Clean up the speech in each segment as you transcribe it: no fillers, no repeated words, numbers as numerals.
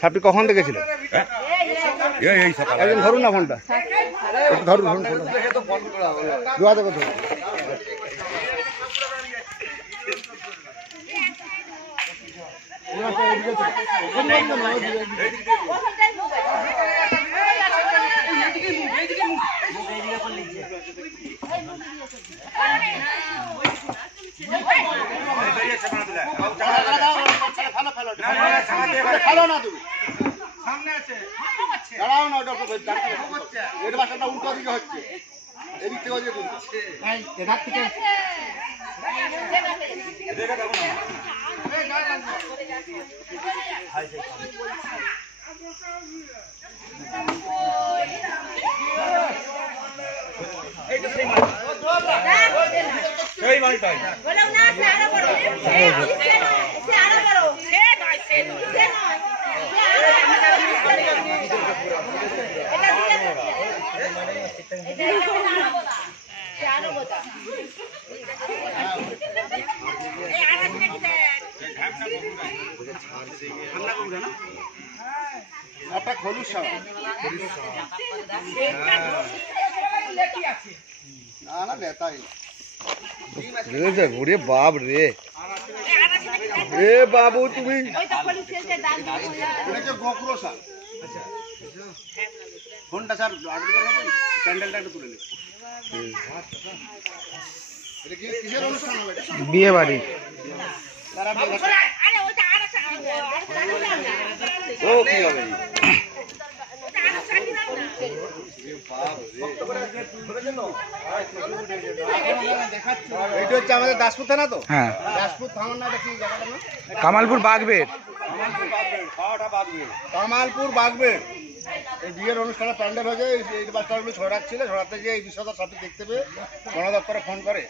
সাপটি কখন দেখেছিলেন? একজন ধরুন না ফোনটা, ধরুন ধরুন দোয়া দেখো ধরুন। সামনে আছে দাঁড়াও না, এর বাসাটা উল্টো দিকে হচ্ছে, এদিক থেকে হচ্ছে এধার থেকে। সেই মালটাই একটা খলুস সাপ না নেতাই ওরে বাপ রে, এ বাবু তুমি গোকুরো সাপ। ফোনটা স্যার প্যান্ডেলটা একটু তুলে নেবে। বিয়ে বাড়ি ও কি হবে? এটা হচ্ছে আমাদের দাসপুর থানা তো? হ্যাঁ, দাসপুর থানার না, দেখি জায়গাটা না কামালপুর বাগবেড়। কামালপুর বাগবেড় এই বিয়ের অনুষ্ঠানে প্যান্ডেল হয়েছে। এই বাচ্চাগুলো ছড়াচ্ছিল, ছড়াতে গিয়ে এই বিষয়টা সাপটি দেখতে পেয়ে বন দপ্তরে ফোন করে।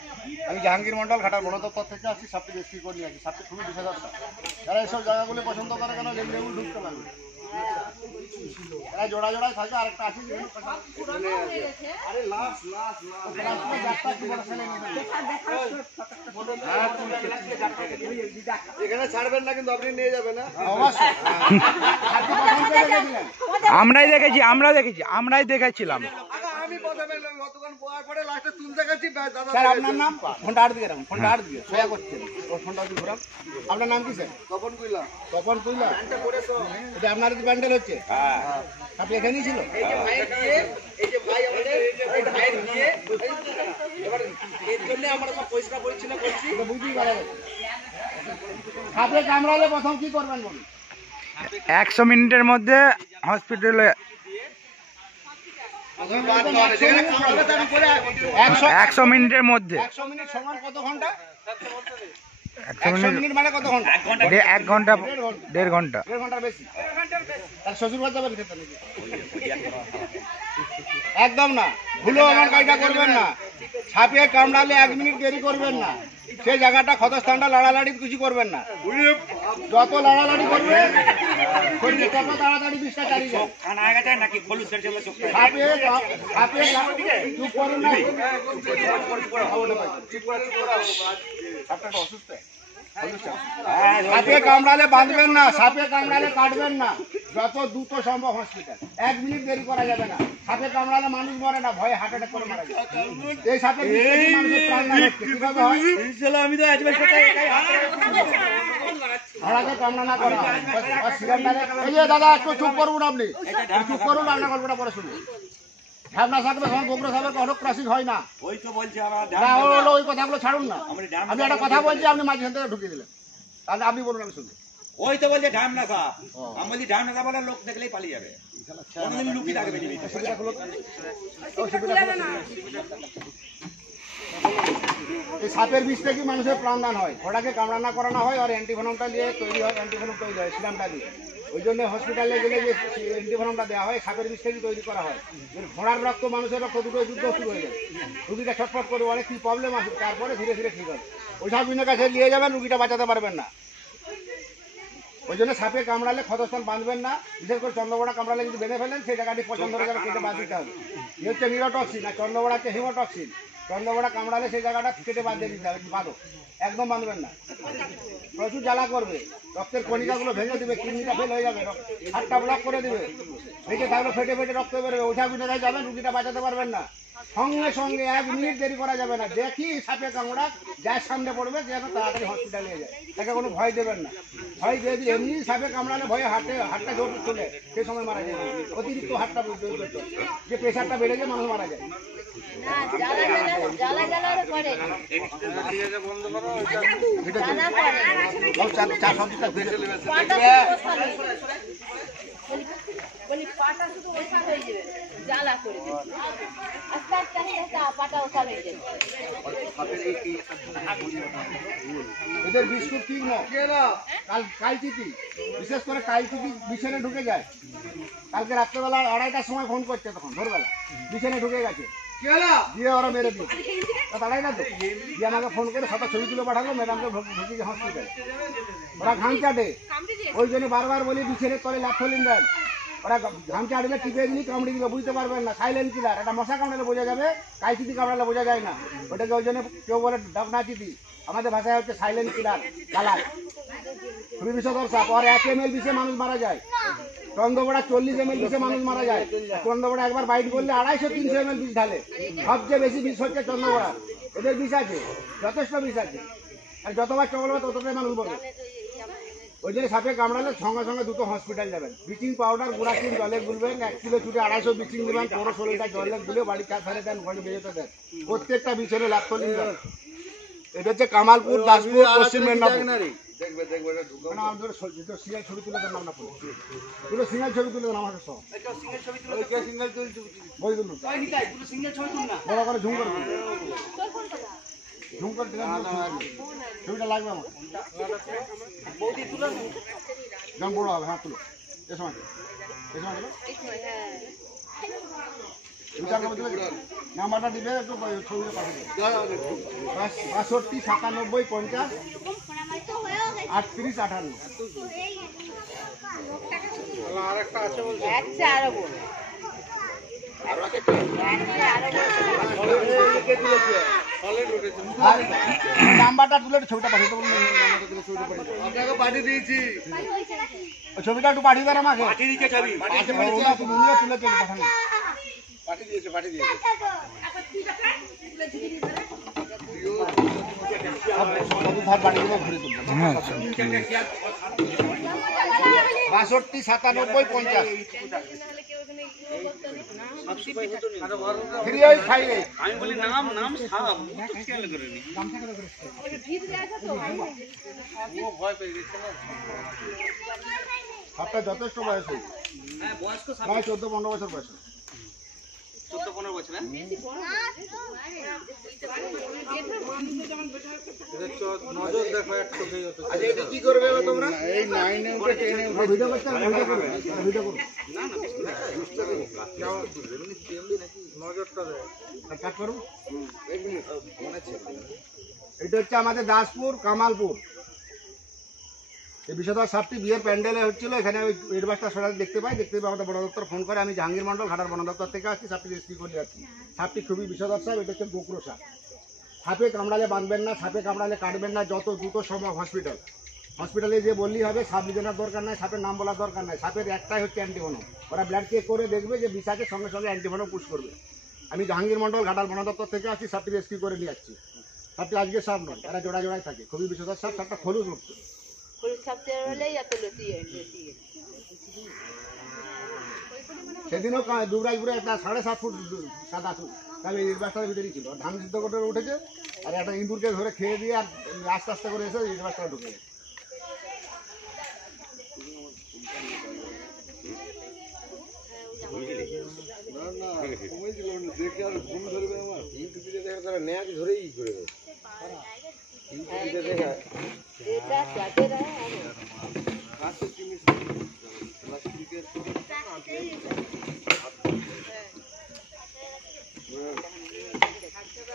আমি জাহাঙ্গীর মন্ডল ঘাটার বন দপ্তর থেকে আসছি, সাপটি রেস্কিউ করে নিয়ে আসি। সাপটি খুবই বিষয়দর্শা। তারা এইসব জায়গাগুলো পছন্দ করে কেন? যেগুলো ঢুকতে পারবে, এরা জোড়া জোড়ায় থাকে। আরেকটা আছে এখানে ছাড়বেন না, কিন্তু আপনি নিয়ে যাবেন না। আমরাই দেখেছিলাম। আমি প্রথমে গতকাল পোয়ার পরে লাস্টে তুলতে গেছি। স্যার আপনার নাম? ফোনটা আট দিয়ে রাখুন, ফোনটা আট দিয়ে সোয়া করছেন। ওর ফোনটা দিয়ে ঘোরান। আপনার নাম কি স্যার? তপন কুইলা। তপন কুইলা। এটা আপনার কি প্যান্ডেল হচ্ছে? আপনি এখানেই ছিল? সাপে কামড়ালে প্রথম কি করবেন বলুন? 100 মিনিটের মধ্যে হসপিটালে। 100 মিনিটের মধ্যে। 100 মিনিট সমান কত ঘন্টা? 100 মিনিট মানে কত ঘন্টা? 1 ঘন্টা 1.5 ঘন্টা। 1.5 ঘন্টার বেশি। তার শ্বশুর বাড়ি যাবেন খেতে নাকি? একদম না, ভুলো আমার কাজটা করবেন না। সাপে কামড়ালে 1 মিনিট দেরি করবেন না। সেই জায়গাটা ক্ষতস্থানটা লাড়ালাড়ি কিছু করবেন না। যত লাড়ালাড়ি করবে শরীরে তত তাড়াতাড়ি বিষটা চালিয়ে যাবে। সাপে চুপ করুন না। সাপে কামড়ালে বাঁধবেন না, সাপে কামড়ালে কাটবেন না। যত দ্রুত সম্ভব হসপিটাল। 1 মিনিট দেরি করা যাবে না। সাপে কামড়ালে মানুষ মরে না, ভয়ে হার্ট অ্যাটাক করে মারা যায়। এই সাপের মানুষের প্রাণ না হচ্ছে কিভাবে হয়? আমি তো কামনা না করা এই যে দাদা একটু চুপ করুন। আপনি চুপ করুন, আপনার গল্পটা পরে শুনুন। ঝাপনা থাকবে তখন গোবর সাপের কঠোর ক্রসিং হয় না। ওই কথাগুলো ছাড়ুন না। আমি একটা কথা বলছি, আপনি মাঝখান থেকে ঢুকিয়ে দিলেন। তাহলে আপনি বলুন, আমি শুনবো। ওই তো বলছে ঢামনা সাপ। আমি বলছি ঢামনা সাপ বলে লোক দেখলেই পালিয়ে যাবে। লুকিয়ে থাকবে। এই সাপের বিষ থেকে মানুষের প্রাণদান হয়। ঘোড়াকে কামড়ানা করানো হয় আর অ্যান্টিভেনমটা দিয়ে তৈরি হয়, অ্যান্টিভেনম তৈরি হয় সিরামটা দিয়ে। ওই জন্য হসপিটালে গেলে যে অ্যান্টিভেনমটা দেওয়া হয় সাপের বিষ থেকে তৈরি করা হয়। ঘোড়ার রক্ত মানুষের রক্ত দুটো যুদ্ধ শুরু হয়ে যায়। রুগীটা ছটফট করে অনেক কি প্রবলেম আসে, তারপরে ধীরে ধীরে ঠিক হবে। ওই সাপের কাছে নিয়ে যাবেন, রুগীটা বাঁচাতে পারবেন না। ওই জন্য সাপে কামড়ালে ক্ষতস্থান বাঁধবেন না। বিশেষ করে চন্দ্রবড়া কামড়ালে যদি বেঁধে ফেলেন সেই জায়গাটি পছন্দ হয়ে যাবে, কেটে বাদ দিতে হবে। এ হচ্ছে নিউরোটক্সিন, আর চন্দ্রবড়া হচ্ছে হিমোটক্সিন। চন্দ্রবড়া কামড়ালে সেই জায়গাটা কেটে বাদ দিয়ে দিতে হবে, বাঁধো, একদম বাঁধবেন না। প্রচুর জ্বালা করবে। রক্তের কণিকাগুলো ভেঙে দিবে, কিডনিটা ফেল হয়ে যাবে, হাতটা ব্লক করে দিবে, ভেঙে থাকলে ফেটে ফেটে রক্ত বেরোবে, ওঝা গুজরায় যাবেন, রুগীটা বাঁচাতে পারবেন না। সঙ্গে সঙ্গে 1 মিনিট দেরি করা যাবে না, দেখি সাপে কামড়া যার সামনে পড়বে যেন তাড়াতাড়ি হসপিটালে নিয়ে যায়, তাকে কোনো ভয় দেবেন না। ভয় দিয়ে দিলে এমনি সাপে কামড়ালে ভয়ে হাতটা জোর চলে, সেই সময় মারা যায়, অতিরিক্ত হাতটা যে প্রেশারটা বেড়ে যায় মানুষ মারা যায়। এদের বিস্কুট ঠিক না, কালচিতি, বিশেষ করে কালচিতি বিছানে ঢুকে যায়। কালকে রাত্রেবেলা 2:30টার সময় ফোন করছে, তখন ভোরবেলা বিছানে ঢুকে গেছে, দিয়ে ওরা মেরে দিয়েছে। তাড়াই না তো, দিয়ে আমাকে ফোন করে 7টা ছবি তুলে পাঠালো, ম্যাডামকে ঢুকিয়ে হসপিটাল। ওরা ঘাম চাটে, ওই জন্য বারবার বলি বিছানের তলে ল্যাপথলিন দেন। ওরা ঘাম চাটলে টিপে দিলি কামড়ে দিবে, বুঝতে পারবেন না। সাইলেন্ট কিলার, একটা মশা কামড়ালে বোঝা যাবে, কাইচিতি কামড়ালে বোঝা যায় না। ওটাকে ওই জন্য কেউ বলে ডকনা চিতি, আমাদের ভাষায় হচ্ছে সাইলেন্ট কিলার, গালায়। খুবই বিষধর সাপ। আর 1 ml বিষে মানুষ মারা যায়। চন্দ্রবড়া 40 ml বিষে মানুষ মারা যায়। চন্দ্রবড়া একবার বাইট করলে 250-300 ml বিষ ঢালে। সবচেয়ে বেশি বিষ হচ্ছে চন্দ্রবড়া। এদের বিষ আছে, যথেষ্ট বিষ আছে। আর যতবার চবল হবে ততটাই মানুষ বলবে। ওই জন্য সাপে কামড়ালে সঙ্গে সঙ্গে দ্রুত হসপিটাল যাবেন। ব্লিচিং পাউডার গুঁড়া কিন জলে গুলবেন, 1 কিলো চুটে 250 ব্লিচিং দেবেন, পুরো শরীরটা জলে গুলে বাড়ি চা ফেলে দেন, ঘরে বেরোতে দেন। প্রত্যেকটা বিষয়ে ল্যাপথলিন দেন। এটা হচ্ছে কামালপুর, দাসপুর, পশ্চিম মেদিনীপুর। সিঙ্গেল ছবি তুলে দেন, নামটা পুরো সিঙ্গেল ছবি তুলে দেন আমাদের সব। বড় করে ঝুম করে ঝুম করে ছবিটা লাগবে আমার, যেমন বড় হবে। হ্যাঁ তুলো, এ সময় নাম্বারটা দিবে, একটু ছবিটা পাঠিয়ে দেবে। 62 97 50 38 58। নাম্বারটা তুলে ছবিটা পাঠিয়ে দেবো, পাঠিয়ে দিয়েছি। ছবিটা একটু পাঠিয়ে দেন আমাকে, তুলে পাঠানো। পাঠিয়ে দিয়েছে 62 97 50 আমি বলি নাম সাপ আপনার যথেষ্ট বয়স হয়েছে, প্রায় 14-15 বছর বয়স। 14-15 বছর। কি করবে তোমরা? এই 9-এ উঠে 10-এ ভিডিও করতে ভিডিও করো। এটা হচ্ছে আমাদের দাসপুর, কামালপুর। এই বিষধর সাপটি বিয়ের প্যান্ডেলে হচ্ছিল, এখানে ওই এডবাসটা সরাসরি দেখতে পাই আমাদের বন দপ্তর ফোন করে। আমি জাহাঙ্গীর মন্ডল, ঘাটার বন দপ্তর থেকে আসছি, সাপটি রেস্কিউ করে যাচ্ছি। সাপটি খুবই বিষধর সাপ, এটা হচ্ছে গোকরো সাপ। সাপে কামড়ালে বাঁধবেন না, সাপে কামড়ালে কাটবেন না, যত দ্রুত সম্ভব হসপিটালে যে বললেই হবে। সাপ বিজানোর দরকার নাই, সাপের নাম বলার দরকার নাই। সাপের একটাই হচ্ছে অ্যান্টিভেনম। ওরা ব্লাড চেক করে দেখবে যে বিষ আছে, সঙ্গে সঙ্গে অ্যান্টিভেনম পুশ করবে। আমি জাহাঙ্গীর মন্ডল, ঘাটাল বন দপ্তর থেকে আসছি, সাপটি রেস্কিউ করে নিয়ে যাচ্ছি। সাপটি আজকে সাপ নয়, তারা জোড়ায় থাকে। খুবই বিষধর সাপ, সাপটা খলুস উঠছে। সেদিনও দুবরাজপুরে একটা 7.5 ফুট সাদা তাহলে এই বাসটার ভিতরেই ছিল। ধান সিদ্ধ করে উঠেছে, আর একটা ইঁদুরকে ধরে খেয়ে দিয়ে আর আস্তে আস্তে করে এসে এই বাসটা ঢুকে গেছে। দেখে আর ঘুম ধরবে আমার, ইউটিউবে দেখে তারা নেয়াক ধরেই করে দেবে। ইউটিউবে দেখা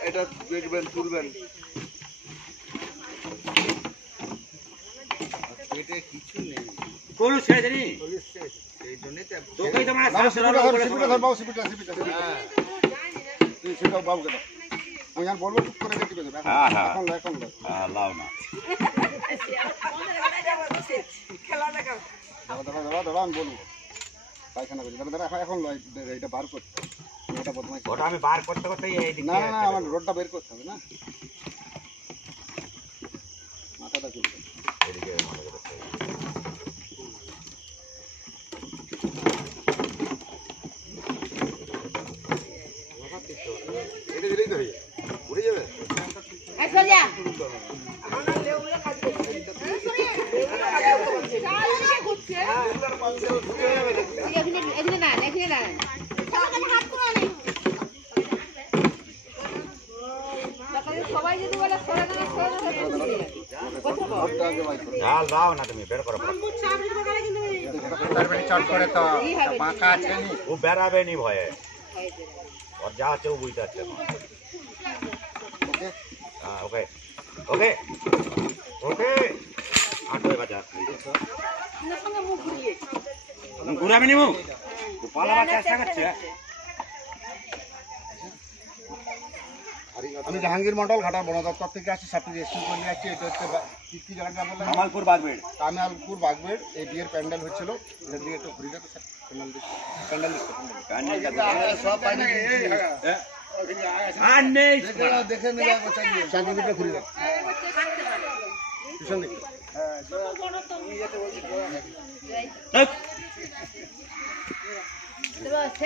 এটা দেখবেন, তুলবেন। পেটে কিছু নেই, কোনো ছেড়ে জানি সেই জন্যই তোকেই তো আমরা সেটাও বাবুকে দাও। আমি আর বলবো, টুক করে টিপে দেবে। এখন লাও না। দাঁড়া আমি বলবো পায়খানা করছি দাঁড়া এখন এটা বার করতে হবে এটা বদমাইশ ওটা আমি বার করতে করতে এই দিকে না না না আমার রোডটা বের করতে হবে না মাথাটা খুলতে এদিকে মনে করতে হবে। এটা দিলেই তো উড়ে যাবে সবাই যদি বলে ঢাল দাও না তুমি বের করো চট করে তো বাঁকা আছে নি ও বেরাবে নি ভয়ে ওর যা আছে ও বুঝতে পারছে না। ওকে হ্যাঁ ওকে ওকে ওকে আটো বাজা ঘুরাবে নি মুখ পালাবার চেষ্টা করছে। আমি জাহাঙ্গীর মন্ডল ঘাটার বন দপ্তর থেকে আসছি সাপটি রেস্কিউ করে নিয়ে আসছি এটা হচ্ছে কি কি জায়গাটা বললেন কামালপুর বাগবেড় কামালপুর বাগবেড় এই বিয়ের প্যান্ডেল হচ্ছিল এটা দিয়ে একটু ঘুরে যেতে প্যান্ডেল সব পাইনি আর নেই দেখে নেওয়া চাঁদিটা ঘুরে যাবে পিছন দিকে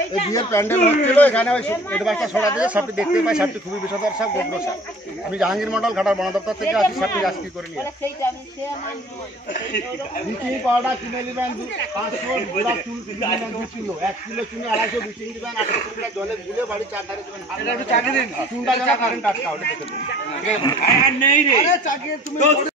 এই বিয়ের প্যান্ডেল হচ্ছিল এখানে ওই এটা বাচ্চা ছড়া দিয়ে সাপটি দেখতে পাই সাপটি খুবই বিষধর সাপ গোগ্র সাপ আমি জাহাঙ্গীর মন্ডল ঘাটার বন দপ্তর থেকে আসি সাপটি রেস্কিউ করে নিয়ে ব্লিচিং পাউডার কিনে নেবেন 500 গোলা চুন কিনে নেবেন 2 কিলো 1 কিলো চুনে 250 ব্লিচিং দিবেন 800 টাকা জলে গুলে বাড়ি চারধারে দিবেন এটা একটু চাকিয়ে দিন চুনটা যেন কারেন্ট আটকা ওটা দেখে আর নেই রে আরে চাকিয়ে তুমি